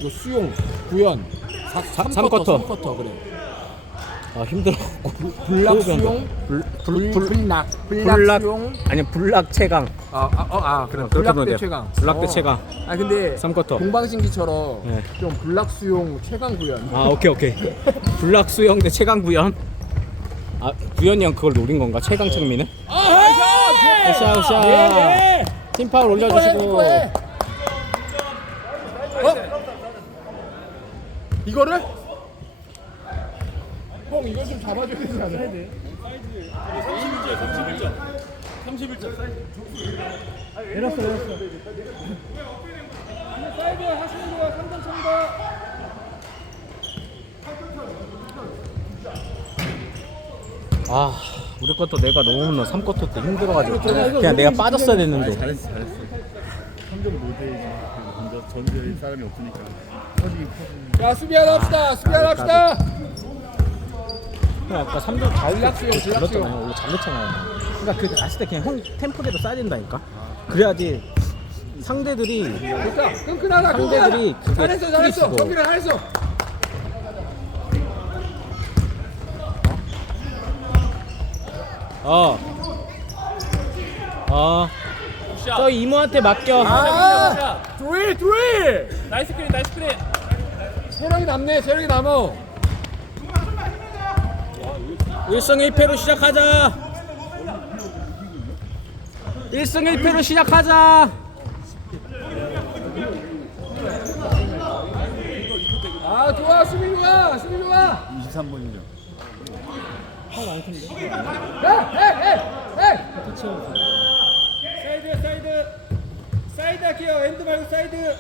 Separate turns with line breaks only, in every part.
그 수용, 구현, 3쿼터 그래.
아 힘들어.
불락 수용, 불락 수용.
아니 불락 최강.
그래.
그렇게
불락
보면
대
돼요.
최강.
불락 대 최강.
아 근데
3쿼터.
동방신기처럼
네.
좀 불락 수용 최강 구현.
아 오케이. 불락 수영 대 최강 구현. 아 구현이 형 그걸 노린 건가? 최강 창민은? 샤. 팀 파울 올려주시고.
이거를? 형 이거 좀 잡아줘야 되지 않아?
31점 사이드.
내렸어.
사이드 하시는 거야. 3점 차이다.
아 우리 것도 내가 너무 3쿼터 때 힘들어가지고 그냥 내가 빠졌어야 됐는데.
잘했어. 3점 못해야지. 먼저 전제할 사람이 없으니까.
자 수비 하나 합시다.
형 아까 3점 다
불락 수영, 불락
그렇잖아요.
수영.
원래 잘렸잖아요. 그러니까 그 갔을 때 그냥 형 템포대로 쏴야 된다니까. 그래야지 상대들이
좋다. 끈끈하다.
상대들이 그게
잘했어.
뿌리치고.
정비를 잘했어.
저 이모한테 맡겨.
드릴.
나이스 크린.
체력이 남어.
1승 1패로 시작하자. 1승 1패로 시작하자.
좋아. 수비 좋아.
23번이죠.
사이드 할게요. 엔드 말고 사이드.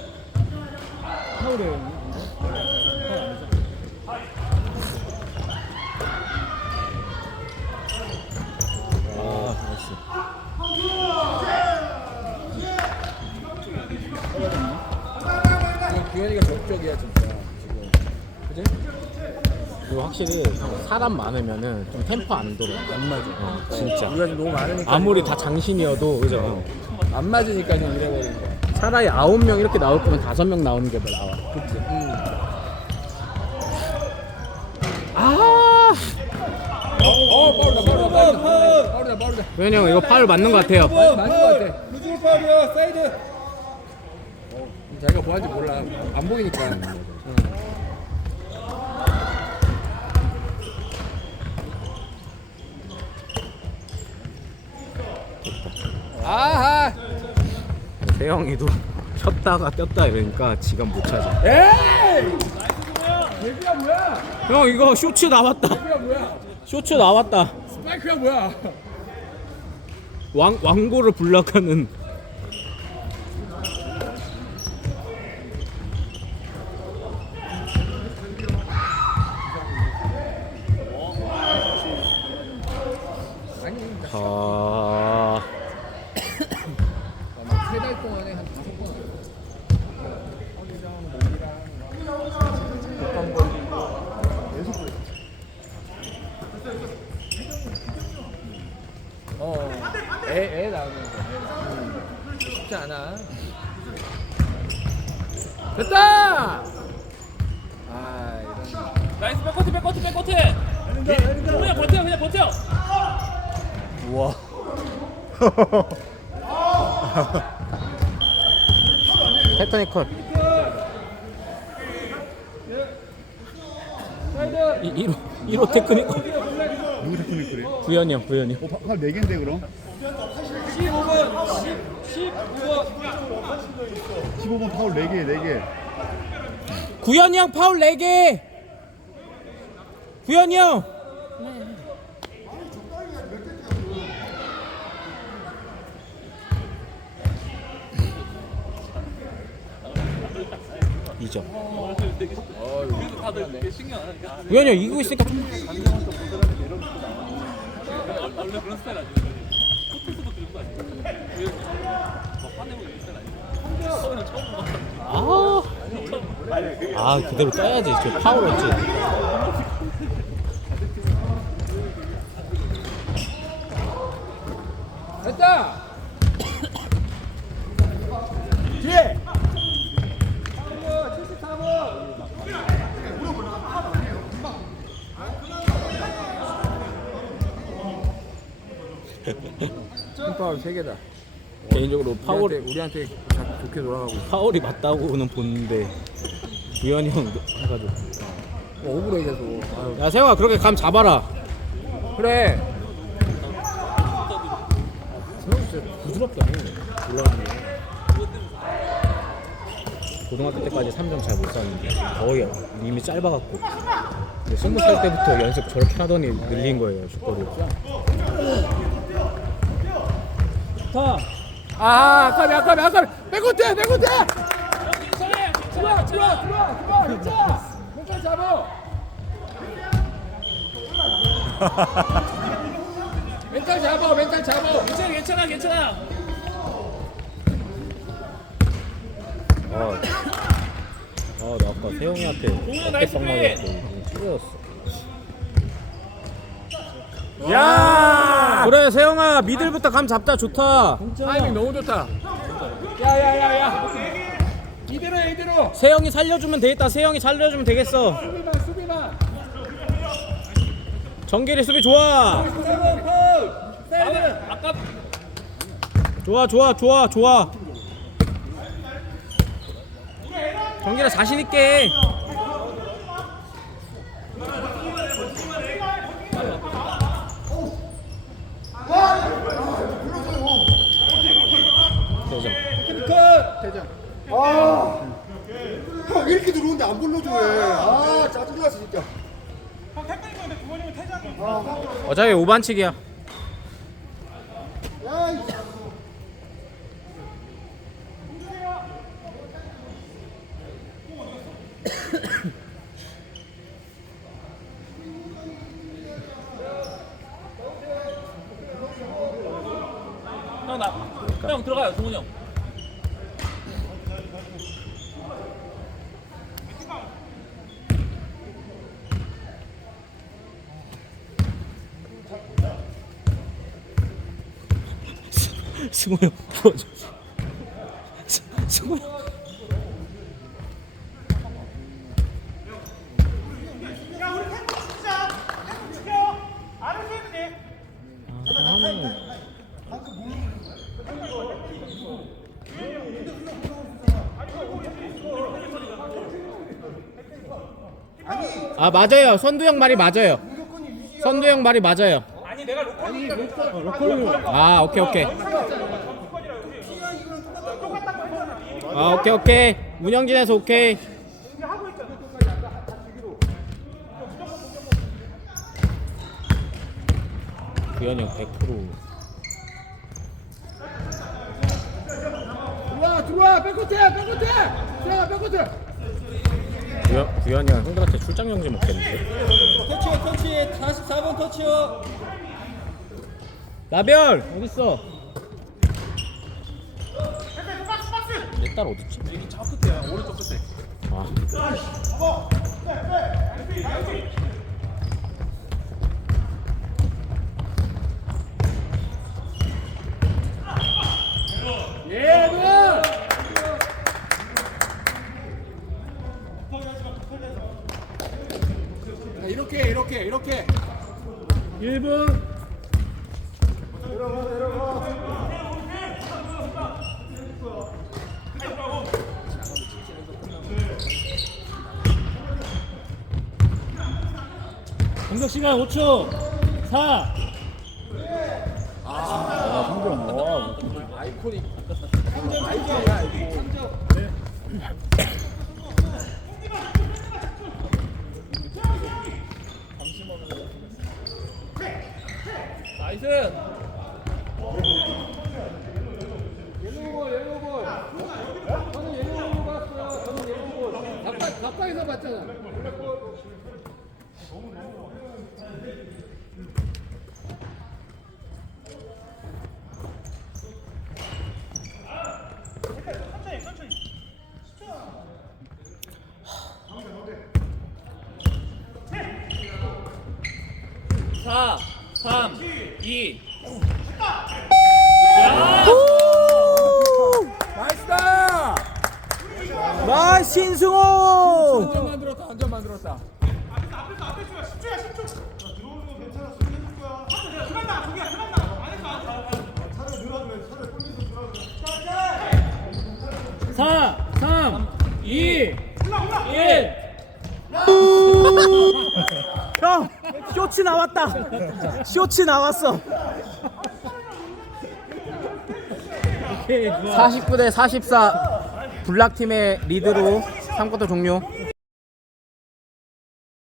구현이가 적적이야 진짜 지금. 그지?
그리고 확실히 사람 많으면은 좀 템포 안 돌아. 안 맞아. 진짜.
우리가 지금 너무 많으니까.
아무리 다 장신이어도 그죠.
안 맞으니까 그냥 잃어버린 거야.
차라리 9명 이렇게 나올 거면 5명 나오는 게 더 나아.
그치? 빠르다.
왜냐 형 이거 파울 맞는 것 같아요.
맞는 거 같아.
루즈볼 파울이야. 사이드.
자기가 뭐 하는지 몰라. 안 보이니까. 아하.
세영이도 쳤다가 떴다 이러니까 지갑 못 찾아.
에이! 데뷔야 뭐야?
형 이거 쇼츠 나왔다.
데뷔야 뭐야?
쇼츠 나왔다.
스파이크야 뭐야?
왕고를 불락하는.
아니,
아.
3달 동안에 한 5번. 애 나오면서 쉽지 않아. 됐다. 이런.
나이스 백코트. 그냥 버텨.
우와.
테크니컬. 1호 테크니컬.
누구 테크닉 그래?
구현이 형.
파울 4개인데 그럼?
15번.
15번 파울 4개.
구현이 형 파울 4개. 구현이 형. 이점.
다들 신경 안 하니까.
구현이 형 이기고 있으니까 좀.
원래 그런 스타일 아니에요. 코트에서도 그런 거 아니에요? 막 화내고 이런 스타일 아니에요?
그대로 떠야지. 저 파울 없지.
됐다. 뒤에.
74번.
팀파울 3개다.
개인적으로 파울이
우리한테 좋게 돌아가고 있어.
파울이 맞다고는 보는데 구현이 형 해가지고.
억울해 계속. 아유.
야 세영아 그렇게 감 잡아라.
그래. 세영 진짜 부드럽게 안 해. 올라가는 게.
고등학교 때까지 3점 잘 못 쐈는데 거의 이미 짧아갖고 20살 때부터 연습 저렇게 하더니 늘린 거예요 슛거리.
자,
아까비. 백코트.
들어와.
멘탈 잡아. 멘탈 잡아.
괜찮아.
나 아까 세영이한테
동현 나이스 플레이.
찢어졌어.
야!
그래 세영아 미들부터 감 잡다 좋다.
타이밍 너무 좋다. 야. 이대로.
세영이 살려주면 되겠다. 세영이 살려주면 되겠어.
수비만.
정길이 수비 좋아.
아까
좋아. 정길아 자신 있게.
대장.
형 이렇게 들어오는데 안 불러줘 왜. 아 짜증나서 진짜.
어차피 오반칙이야.
형 들어가요, 동훈이 형.
승호 형 도와줘. 승호 형. 아 맞아요. 선두형 말이 맞아요. 선두형 말이 맞아요. 아 오케이. 아 오케이. 운영진에서 오케이. 구현이 형 100%.
들어와. 백코트.
구현이 형 형들한테 출장 용지 먹겠는데?
터치. 44번 터치요.
나별 어딨어? 내 딸 어딨지?
여기 저 끝에야, 오른쪽 끝에.
아
이렇게.
1분. 공격 시간 5초. 4.
아이코닉.
나이스.
옐로우볼. 저는 옐로우볼 봤어요. 저는 옐로우볼. 가까이서 봤잖아.
사, 3, 2.
나이스다.
나이스 신승호.
안전 만들었다.
사, 3, 2, 1.
형 쇼츠 나왔다. 쇼츠 나왔어. 49대 44 블락팀의 리드로 3쿼터 종료.